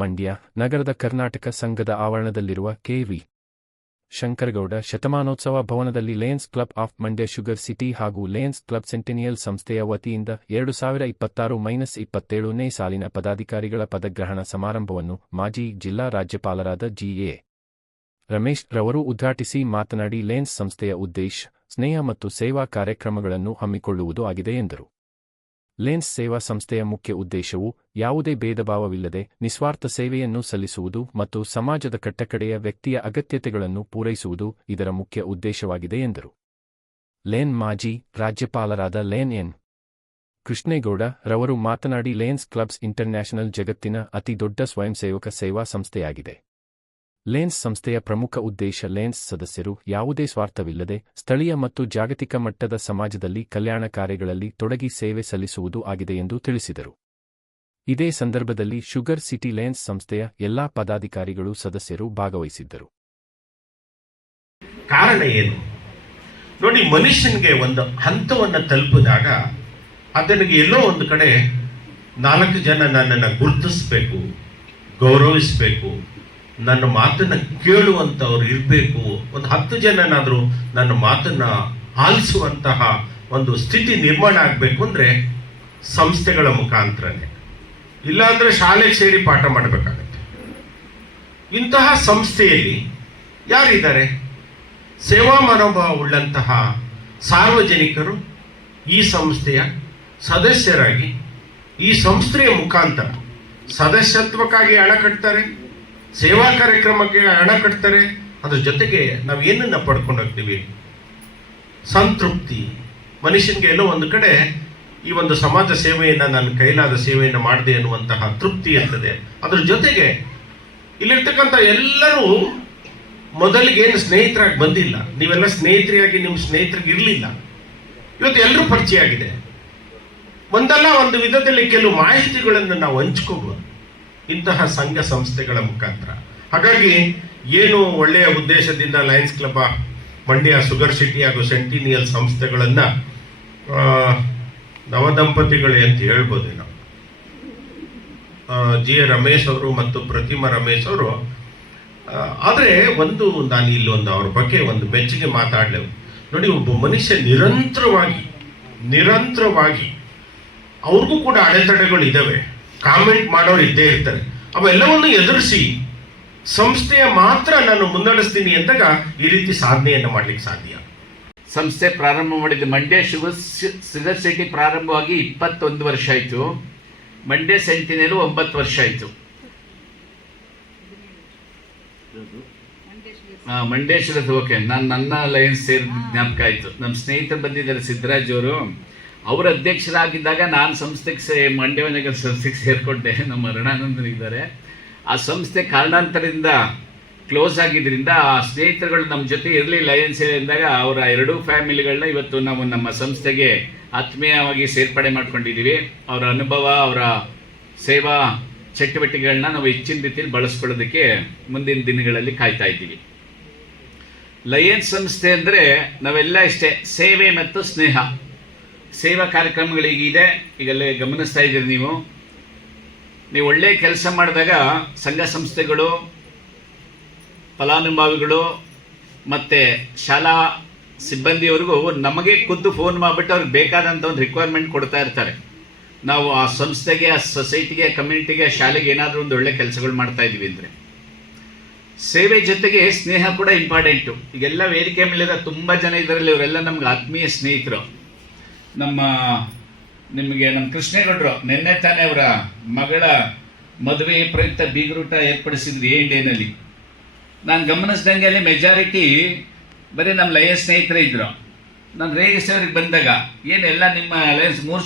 ಮಂಡ್ಯ ನಗರದ ಕರ್ನಾಟಕ ಸಂಘದ ಆವರಣದಲ್ಲಿರುವ ಕೆ.ವಿ. ಶಂಕರಗೌಡ ಶತಮಾನೋತ್ಸವ ಭವನದಲ್ಲಿ Lions club of Mandya sugar city ಹಾಗೂ ಲಯನ್ಸ್ ಕ್ಲಬ್ ಸೆಂಟೆನಿಯಲ್ ಸಂಸ್ಥೆಯ ವತಿಯಿಂದ 2026-27ನೇ ಸಾಲಿನ ಪದಾಧಿಕಾರಿಗಳ ಪದಗ್ರಹಣ ಸಮಾರಂಭವನ್ನು ಮಾಜಿ ಜಿಲ್ಲಾ ರಾಜ್ಯಪಾಲರಾದ ಜಿ.ಎ. ರಮೇಶ್ ರವರು ಉದ್ಘಾಟಿಸಿ ಮಾತನಾಡಿ, ಲಯನ್ಸ್ ಸಂಸ್ಥೆಯ ಉದ್ದೇಶ ಸ್ನೇಹ ಮತ್ತು ಸೇವಾ ಕಾರ್ಯಕ್ರಮಗಳನ್ನು ಹಮ್ಮಿಕೊಳ್ಳುವುದು ಆಗಿದೆ ಎಂದರು. ಲಯನ್ಸ್ ಸೇವಾ ಸಂಸ್ಥೆಯ ಮುಖ್ಯ ಉದ್ದೇಶವು ಯಾವುದೇ ಭೇದಭಾವವಿಲ್ಲದೆ ನಿಸ್ವಾರ್ಥ ಸೇವೆಯನ್ನು ಸಲ್ಲಿಸುವುದು ಮತ್ತು ಸಮಾಜದ ಕಟ್ಟಕಡೆಯ ವ್ಯಕ್ತಿಯ ಅಗತ್ಯತೆಗಳನ್ನು ಪೂರೈಸುವುದು ಇದರ ಮುಖ್ಯ ಉದ್ದೇಶವಾಗಿದೆ ಎಂದರು. ಲಯನ್ ಮಾಜಿ ರಾಜ್ಯಪಾಲರಾದ ಲಯನ್ ಎನ್. ಕೃಷ್ಣೇಗೌಡ ರವರು ಮಾತನಾಡಿ, ಲಯನ್ಸ್ ಕ್ಲಬ್ಸ್ ಇಂಟರ್ನ್ಯಾಷನಲ್ ಜಗತ್ತಿನ ಅತಿ ದೊಡ್ಡ ಸ್ವಯಂಸೇವಕ ಸೇವಾ ಸಂಸ್ಥೆಯಾಗಿದೆ. ಲಯನ್ಸ್ ಸಂಸ್ಥೆಯ ಪ್ರಮುಖ ಉದ್ದೇಶ ಲಯನ್ಸ್ ಸದಸ್ಯರು ಯಾವುದೇ ಸ್ವಾರ್ಥವಿಲ್ಲದೆ ಸ್ಥಳೀಯ ಮತ್ತು ಜಾಗತಿಕ ಮಟ್ಟದ ಸಮಾಜದಲ್ಲಿ ಕಲ್ಯಾಣ ಕಾರ್ಯಗಳಲ್ಲಿ ತೊಡಗಿ ಸೇವೆ ಸಲ್ಲಿಸುವುದು ಆಗಿದೆ ಎಂದು ತಿಳಿಸಿದರು. ಇದೇ ಸಂದರ್ಭದಲ್ಲಿ ಶುಗರ್ ಸಿಟಿ ಲಯನ್ಸ್ ಸಂಸ್ಥೆಯ ಎಲ್ಲಾ ಪದಾಧಿಕಾರಿಗಳು ಸದಸ್ಯರು ಭಾಗವಹಿಸಿದ್ದರು. ಕಾರಣ ಏನು ನೋಡಿ, ಮನುಷ್ಯನಿಗೆ ಒಂದು ಹಂತವನ್ನು ತಲುಪಿದಾಗ ಅದನಿಗೆ ಎಲ್ಲೋ ಒಂದು ಕಡೆ 4 ಜನ ನನ್ನನ್ನು ಗುರುತಿಸಬೇಕು, ಗೌರವಿಸಬೇಕು, ನನ್ನ ಮಾತನ್ನ ಕೇಳುವಂಥವ್ರು ಇರಬೇಕು, ಒಂದು 10 ಜನನಾದರೂ ನನ್ನ ಮಾತನ್ನ ಆಲಿಸುವಂತಹ ಒಂದು ಸ್ಥಿತಿ ನಿರ್ಮಾಣ ಆಗಬೇಕು ಅಂದರೆ ಸಂಸ್ಥೆಗಳ ಮುಖಾಂತರನೇ, ಇಲ್ಲಾಂದ್ರೆ ಶಾಲೆಗೆ ಸೇರಿ ಪಾಠ ಮಾಡಬೇಕಾಗತ್ತೆ. ಇಂತಹ ಸಂಸ್ಥೆಯಲ್ಲಿ ಯಾರಿದ್ದಾರೆ? ಸೇವಾ ಮನೋಭಾವ ಉಳ್ಳಂತಹ ಸಾರ್ವಜನಿಕರು ಈ ಸಂಸ್ಥೆಯ ಸದಸ್ಯರಾಗಿ ಈ ಸಂಸ್ಥೆಯ ಮುಖಾಂತರ ಸದಸ್ಯತ್ವಕ್ಕಾಗಿ ಹಣ ಕಟ್ತಾರೆ, ಸೇವಾ ಕಾರ್ಯಕ್ರಮಕ್ಕೆ ಹಣ ಕಟ್ತಾರೆ. ಅದ್ರ ಜೊತೆಗೆ ನಾವು ಏನನ್ನ ಪಡ್ಕೊಂಡು ಹೋಗ್ತೀವಿ? ಸಂತೃಪ್ತಿ. ಮನುಷ್ಯನಿಗೆ ಎಲ್ಲೋ ಒಂದು ಕಡೆ ಈ ಒಂದು ಸಮಾಜ ಸೇವೆಯನ್ನು, ನನ್ನ ಕೈಲಾದ ಸೇವೆಯನ್ನು ಮಾಡಿದೆ ಅನ್ನುವಂತಹ ತೃಪ್ತಿ ಇರ್ತದೆ. ಅದ್ರ ಜೊತೆಗೆ ಇಲ್ಲಿರ್ತಕ್ಕಂಥ ಎಲ್ಲರೂ ಮೊದಲಿಗೆ ಏನು ಸ್ನೇಹಿತರಾಗಿ ಬಂದಿಲ್ಲ, ನೀವೆಲ್ಲ ಸ್ನೇಹಿತರಿಯಾಗಿ ನಿಮ್ಮ ಸ್ನೇಹಿತರಿಗೆ ಇರಲಿಲ್ಲ. ಇವತ್ತು ಎಲ್ಲರೂ ಪರಿಚಯ ಆಗಿದೆ. ಒಂದಲ್ಲ ಒಂದು ವಿಧದಲ್ಲಿ ಕೆಲವು ಮಾಹಿತಿಗಳನ್ನು ನಾವು ಹಂಚ್ಕೋಬಹುದು ಇಂತಹ ಸಂಘ ಸಂಸ್ಥೆಗಳ ಮುಖಾಂತರ. ಹಾಗಾಗಿ ಏನು ಒಳ್ಳೆಯ ಉದ್ದೇಶದಿಂದ Lions club of Mandya, sugar city ಹಾಗೂ ಸೆಂಟಿನಿಯಲ್ ಸಂಸ್ಥೆಗಳನ್ನ ನವದಂಪತಿಗಳೇ ಅಂತ ಹೇಳ್ಬೋದು ನಾವು. ಜಿ.ಎ. ರಮೇಶ್ ಅವರು ಮತ್ತು ಪ್ರತಿಮಾ ರಮೇಶ್ ಅವರು. ಆದರೆ ನಾನು ಇಲ್ಲೊಂದು ಅವ್ರ ಬಗ್ಗೆ ಒಂದು ಮೆಚ್ಚುಗೆ ಮಾತಾಡಲೇವು. ನೋಡಿ, ಒಬ್ಬ ಮನುಷ್ಯ ನಿರಂತರವಾಗಿ ಅವ್ರಿಗೂ ಕೂಡ ಅಡೆತಡೆಗಳು ಇದ್ದಾವೆ, ಕಾಮೆಂಟ್ ಮಾಡೋರು ಇದ್ದೇ ಇರ್ತಾರೆ. ಅವೆಲ್ಲವನ್ನು ಎದುರಿಸಿ ಸಂಸ್ಥೆಯ ಮಾತ್ರ ನಾನು ಮುನ್ನಡೆಸ್ತೀನಿ ಅಂದಾಗ ಈ ರೀತಿ ಸಾಧನೆಯನ್ನು ಮಾಡ್ಲಿಕ್ಕೆ ಸಾಧ್ಯ. ಸಂಸ್ಥೆ ಪ್ರಾರಂಭ ಮಾಡಿದ್ದು ಮಂಡ್ಯ ಶುಗರ್ ಸಿಟಿ ಪ್ರಾರಂಭವಾಗಿ 21 ವರ್ಷ ಆಯಿತು. ಮಂಡ್ಯ ಸೆಂಟಿನಿಯಲ್ 9 ವರ್ಷ ಆಯಿತು. Mandya sugar, okay. ನನ್ನ ಲಯನ್ಸ್ ಸೇರಿದ ಜ್ಞಾಪಕ ಆಯಿತು. ನಮ್ಮ ಸ್ನೇಹಿತರು ಬಂದಿದ್ದಾರೆ, ಸಿದ್ದರಾಜ್ ಅವರು. ಅವರ ಅಧ್ಯಕ್ಷರಾಗಿದ್ದಾಗ ನಾನು ಸಂಸ್ಥೆಗೆ ಮಂಡ್ಯ ಸಂಸ್ಥೆಗೆ ಸೇರಿಕೊಂಡೆ. ನಮ್ಮ ಅರುಣಾನಂದನಿದ್ದಾರೆ. ಆ ಸಂಸ್ಥೆ ಕಾರಣಾಂತರದಿಂದ ಕ್ಲೋಸ್ ಆಗಿದ್ದರಿಂದ ಆ ಸ್ನೇಹಿತರುಗಳು ನಮ್ಮ ಜೊತೆ ಇರಲಿಲ್ಲ. ಲಯನ್ಸ್ ಎಂದಾಗ ಅವರ 2 ಫ್ಯಾಮಿಲಿಗಳನ್ನ ಇವತ್ತು ನಾವು ನಮ್ಮ ಸಂಸ್ಥೆಗೆ ಆತ್ಮೀಯವಾಗಿ ಸೇರ್ಪಡೆ ಮಾಡ್ಕೊಂಡಿದ್ದೀವಿ. ಅವರ ಅನುಭವ, ಅವರ ಸೇವಾ ಚಟುವಟಿಕೆಗಳನ್ನ ನಾವು ಹೆಚ್ಚಿನ ರೀತಿಯಲ್ಲಿ ಬಳಸ್ಕೊಳ್ಳೋದಕ್ಕೆ ಮುಂದಿನ ದಿನಗಳಲ್ಲಿ ಕಾಯ್ತಾ ಇದ್ದೀವಿ. ಲಯನ್ಸ್ ಸಂಸ್ಥೆ ಅಂದರೆ ನಾವೆಲ್ಲ ಇಷ್ಟೇ, ಸೇವೆ ಮತ್ತು ಸ್ನೇಹ. ಸೇವಾ ಕಾರ್ಯಕ್ರಮಗಳಿಗಿದೆ, ಈಗಲೇ ಗಮನಿಸ್ತಾ ಇದ್ದೀರಿ ನೀವು ಒಳ್ಳೆ ಕೆಲಸ ಮಾಡಿದಾಗ ಸಂಘ ಸಂಸ್ಥೆಗಳು, ಫಲಾನುಭವಿಗಳು ಮತ್ತು ಶಾಲಾ ಸಿಬ್ಬಂದಿಯವರೆಗೂ ನಮಗೆ ಖುದ್ದು ಫೋನ್ ಮಾಡಿಬಿಟ್ಟು ಅವ್ರಿಗೆ ಬೇಕಾದಂಥ ಒಂದು ರಿಕ್ವೈರ್ಮೆಂಟ್ ಕೊಡ್ತಾ ಇರ್ತಾರೆ. ನಾವು ಆ ಸಂಸ್ಥೆಗೆ, ಆ ಸೊಸೈಟಿಗೆ, ಕಮ್ಯುನಿಟಿಗೆ, ಶಾಲೆಗೆ ಏನಾದರೂ ಒಂದು ಒಳ್ಳೆ ಕೆಲಸಗಳು ಮಾಡ್ತಾ ಇದ್ದೀವಿ ಅಂದರೆ. ಸೇವೆ ಜೊತೆಗೆ ಸ್ನೇಹ ಕೂಡ ಇಂಪಾರ್ಟೆಂಟು. ಈಗೆಲ್ಲ ವೇದಿಕೆ ಮೇಲಿರೋ ತುಂಬ ಜನ ಇದರಲ್ಲಿ, ಇವರೆಲ್ಲ ನಮ್ಗೆ ಆತ್ಮೀಯ ಸ್ನೇಹಿತರು. ನಮ್ಮ ಕೃಷ್ಣೇಗೌಡರು ನಿನ್ನೆ ತಾನೇ ಅವರ ಮಗಳ ಮದುವೆ ಪ್ರಯುಕ್ತ ಬೀಗರೂಟ ಏರ್ಪಡಿಸಿದ್ರು A&Aನಲ್ಲಿ. ನಾನು ಗಮನಿಸಿದಂಗೆ ಅಲ್ಲಿ ಮೆಜಾರಿಟಿ ಬರೀ ನಮ್ಮ ಲಯನ್ಸ್ ಸ್ನೇಹಿತರೇ ಇದ್ರು. ನಾನು ರೇಗಿಸಿ ಅವ್ರಿಗೆ ಬಂದಾಗ ಏನೆಲ್ಲ ನಿಮ್ಮ ಲಯನ್ಸ್ 3